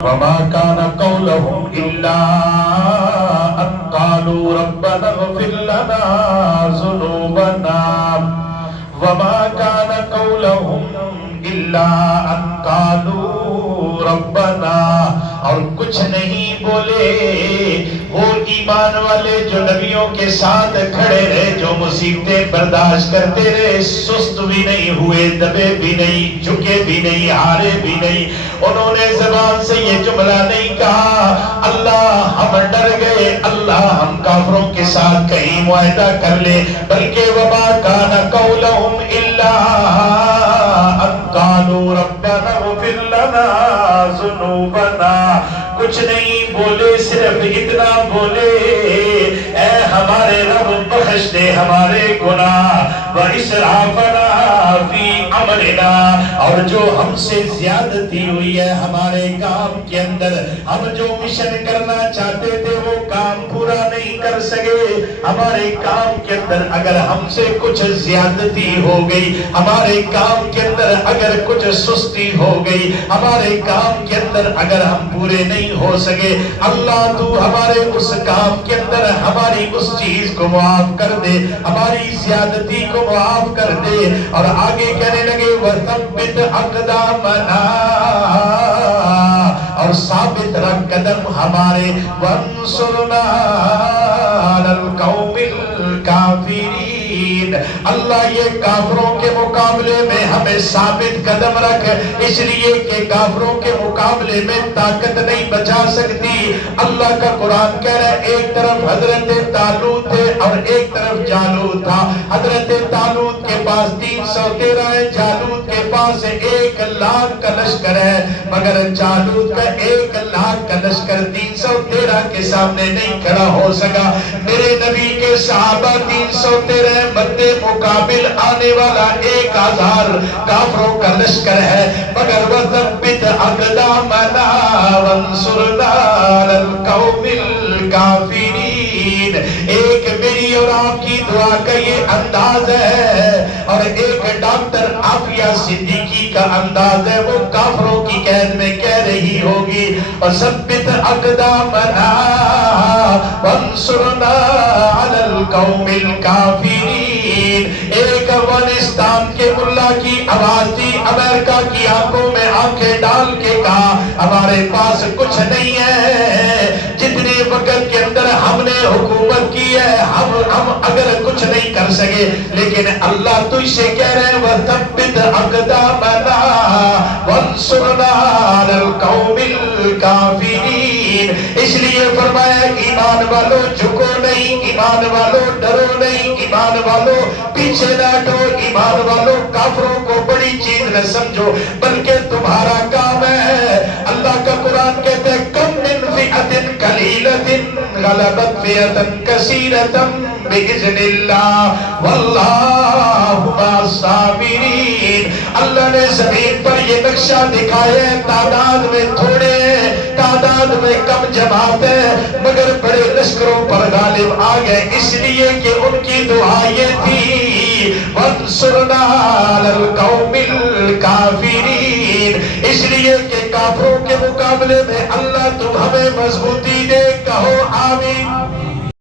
وما كان قولهم إلا أن قالوا ربنا اغفر لنا ذنوبنا وما كان قولهم إلا أن قالوا ربنا اور کچھ نہیں بولے وہ ایمان والے جو نبیوں کے ساتھ کھڑے رہے، جو مصیبتیں برداشت کرتے رہے، سست بھی نہیں ہوئے، دبے بھی نہیں، جھکے بھی نہیں، ہارے بھی نہیں۔ انہوں نے زبان سے یہ جملہ نہیں کہا اللہ ہم ڈر گئے، اللہ ہم کافروں کے ساتھ کہیں معاہدہ کر لے، بلکہ وما کان قولهم الا ان قالوا ربنا اغفر لنا ذنوبنا۔ کچھ نہیں بولے، صرف اتنا بولے اے ہمارے رب بخش دے ہمارے گناہ واسرافنا فی امرنا، اور جو ہم سے زیادتی ہوئی ہے ہمارے کام کے اندر، ہم جو مشن کرنا چاہتے تھے وہ کام پورا نہیں کر سکے، ہمارے کام کے اندر اگر ہم سے کچھ زیادتی ہو گئی، ہمارے کام کے اندر اگر کچھ سستی ہو گئی، ہمارے کام کے اندر اگر ہم پورے نہیں ہو سکے، اللہ تو ہمارے اس کام کے اندر ہماری اس چیز کو معاف کر دے، ہماری زیادتی کو معاف کر دے۔ اور آگے کہنے لگے وَثَبِّتْ أَقْدَامَنَا، اور ثابت رکھ قدم ہمارے، وَانصُرْنَا عَلَى الْقَوْمِ الْكَافِرِينَ، اللہ یہ کافروں کے مقابلے میں ہمیں ثابت قدم رکھ، اس لیے کہ کافروں کے مقابلے میں طاقت نہیں بچا سکتی۔ اللہ کا قرآن کہہ رہا ہے ایک طرف حضرت طالوت تھے اور ایک طرف جالوت تھا۔ حضرت طالوت کے پاس 313 ہے، جالوت کے پاس 1,00,000 کا لشکر ہے، مگر جالوت کا 1,00,000 کا لشکر 313 کے سامنے نہیں کھڑا ہو سکا۔ میرے نبی کے صحابہ 313 مد مقابل آنے والا 1,000 کافروں کا لشکر ہے، مگر وَثَبِّتْ أَقْدَامَنَا وَانصُرْنَا عَلَى الْقَوْمِ الْكَافِرِينَ۔ ایک میری اور آپ کی دعا کا یہ انداز ہے، اور ایک ڈاکٹر عافیہ صدیقی کا انداز ہے، وہ کافروں کی قید میں کہہ رہی ہوگی وَثَبِّتْ أَقْدَامَنَا وَانصُرْنَا عَلَى الْقَوْمِ الْكَافِرِينَ۔ ایک افغانستان کے ملا کی آواز تھی، امریکہ کی آنکھوں میں آنکھیں ڈال کے کہا ہمارے پاس کچھ نہیں ہے، جتنے وقت کے اندر ہم نے حکومت کی ہے ہم اگر کچھ نہیں کر سکے، لیکن اللہ تجھ سے کہہ رہے ہیں وَثَبِّتْ أَقْدَامَنَا وَانصُرْنَا عَلَى الْقَوْمِ الْكَافِرِينَ۔ اس لیے فرمایا ایمان والو جھکو نہیں، ایمان والو ڈرو نہیں، ایمان والو پیچھے نہ ہٹو، ایمان والو کافروں کو بڑی چیز نہ سمجھو، بلکہ تمہارا کام ہے۔ اللہ کا قرآن کہتا ہے کم من فئة قلیلة غلبت فئة کثیرة بإذن اللہ واللہ مع الصابرین۔ اللہ نے زمین پر یہ نقشہ دکھایا ہے، تعداد میں تھوڑے ہیں، تعداد میں کم جماعت ہے، مگر بڑے لشکروں پر غالب آ گئے، اس لیے کہ ان کی دعا یہ تھی وَانصُرْنَا عَلَى الْقَوْمِ الْكَافِرِينَ۔ اس لیے کہ کافروں کے مقابلے میں اللہ تم ہمیں مضبوطی دے، کہو آمین۔